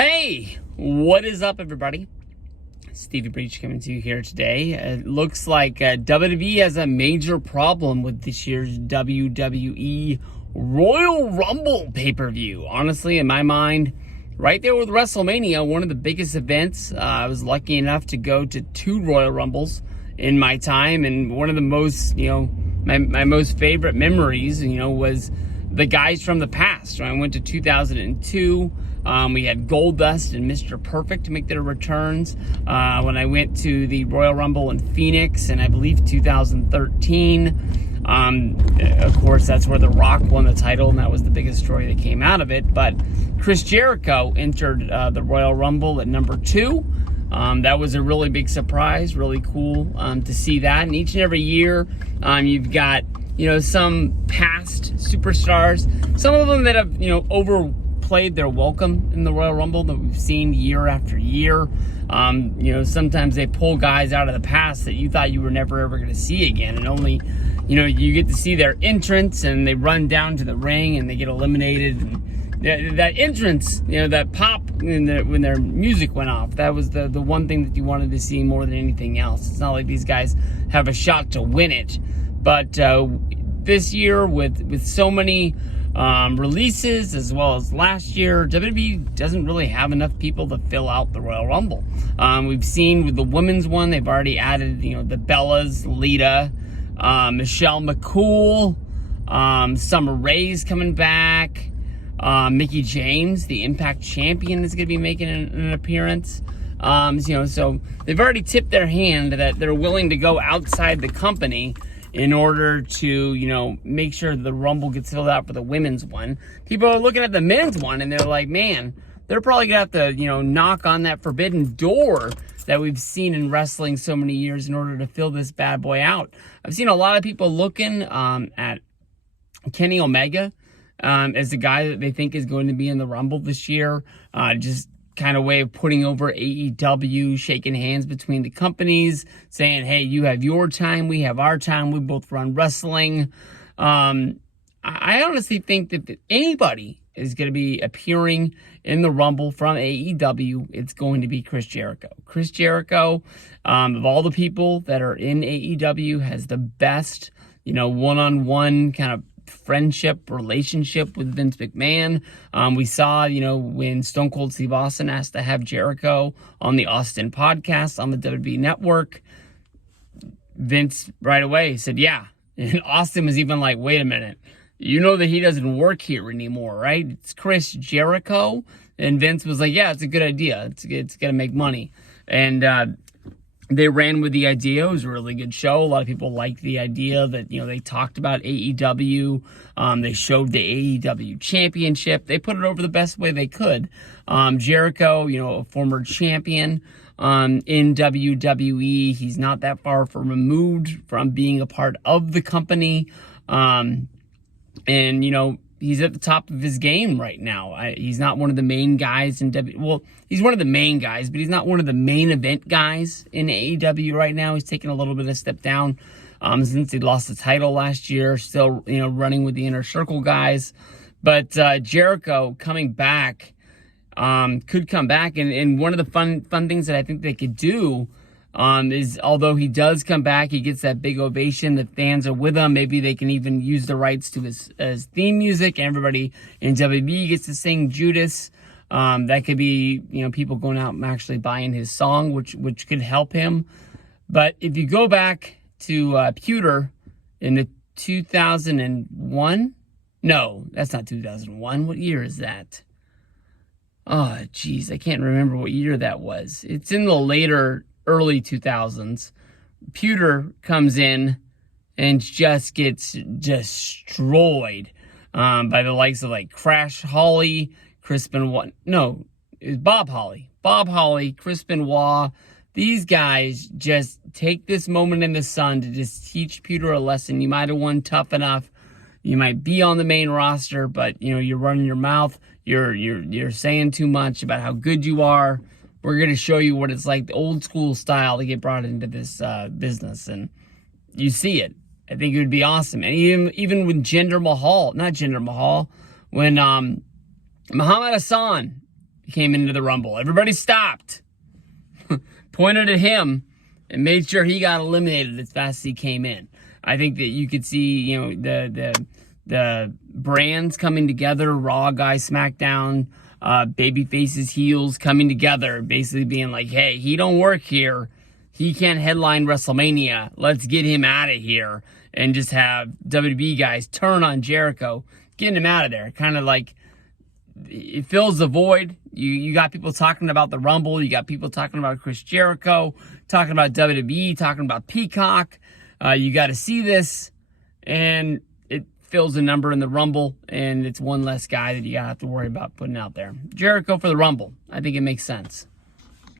Hey, what is up, everybody? Stevie Breach coming to you here today. It looks like WWE has a major problem with this year's WWE Royal Rumble pay-per-view. Honestly, in my mind, right there with WrestleMania, one of the biggest events. I was lucky enough to go to 2 Royal Rumbles in my time, and one of the most, my most favorite memories, was the guys from the past. I went to 2002. We had Goldust and Mr. Perfect make their returns. When I went to the Royal Rumble in Phoenix, and I believe 2013. Of course, that's where The Rock won the title, and that was the biggest story that came out of it. But Chris Jericho entered the Royal Rumble at number 2. That was a really big surprise, really cool to see that. And each and every year, you've got some past superstars, some of them that have overplayed their welcome in the Royal Rumble that we've seen year after year. Sometimes they pull guys out of the past that you thought you were never ever going to see again, and only you get to see their entrance, and they run down to the ring and they get eliminated. And that entrance, that pop when their music went off, that was the one thing that you wanted to see more than anything else. It's not like these guys have a shot to win it. But this year, with so many releases, as well as last year, WWE doesn't really have enough people to fill out the Royal Rumble. We've seen with the women's one, they've already added, the Bellas, Lita, Michelle McCool, Summer Rae's coming back, Mickie James, the Impact Champion, is going to be making an appearance. So they've already tipped their hand that they're willing to go outside the company in order to, make sure the Rumble gets filled out for the women's one. People are looking at the men's one, and they're like, man, they're probably going to have to, knock on that forbidden door that we've seen in wrestling so many years in order to fill this bad boy out. I've seen a lot of people looking at Kenny Omega as the guy that they think is going to be in the Rumble this year. Just kind of way of putting over AEW, shaking hands between the companies, saying, hey, you have your time, we have our time, we both run wrestling. I honestly think that if anybody is going to be appearing in the Rumble from AEW, it's going to be Chris Jericho. Chris Jericho, of all the people that are in AEW, has the best, one-on-one kind of friendship relationship with Vince McMahon. We saw, when Stone Cold Steve Austin asked to have Jericho on the Austin podcast on the WWE Network, Vince right away said, yeah. And Austin was even like, wait a minute, that he doesn't work here anymore, right? It's Chris Jericho. And Vince was like, yeah, it's a good idea. It's going to make money. And they ran with the idea. It was a really good show. A lot of people liked the idea that, they talked about AEW. They showed the AEW championship. They put it over the best way they could. Jericho, a former champion in WWE. He's not that far removed from being a part of the company. He's at the top of his game right now. He's not one of the main guys in Well, he's one of the main guys, but he's not one of the main event guys in AEW right now. He's taken a little bit of a step down since he lost the title last year. Still, running with the Inner Circle guys. But Jericho coming back could come back. And one of the fun things that I think they could do is, although he does come back, he gets that big ovation, the fans are with him, maybe they can even use the rights to his theme music, and everybody in WWE gets to sing Judas. That could be, people going out and actually buying his song, which could help him. But if you go back to Pewter in the 2001, no, that's not 2001. What year is that? Oh, geez, I can't remember what year that was. It's in the early 2000s. Pewter comes in and just gets destroyed by the likes of like Crash Holly, Chris Benoit. No, it was Bob Holly, Chris Benoit. These guys just take this moment in the sun to just teach Pewter a lesson. You might have won tough enough. You might be on the main roster, but you're running your mouth. You're saying too much about how good you are. We're going to show you what it's like, the old school style, to get brought into this business. And you see it. I think it would be awesome. And even with when Muhammad Hassan he came into the Rumble. Everybody stopped, pointed at him, and made sure he got eliminated as fast as he came in. I think that you could see, you know, the brands coming together, Raw guys, SmackDown, baby faces, heels coming together, basically being like, hey, he don't work here. He can't headline WrestleMania. Let's get him out of here. And just have WWE guys turn on Jericho, getting him out of there. Kind of like, it fills the void. You got people talking about the Rumble. You got people talking about Chris Jericho, talking about WWE, talking about Peacock. You got to see this. And it fills a number in the Rumble. And it's one less guy that you got to have to worry about putting out there. Jericho for the Rumble. I think it makes sense.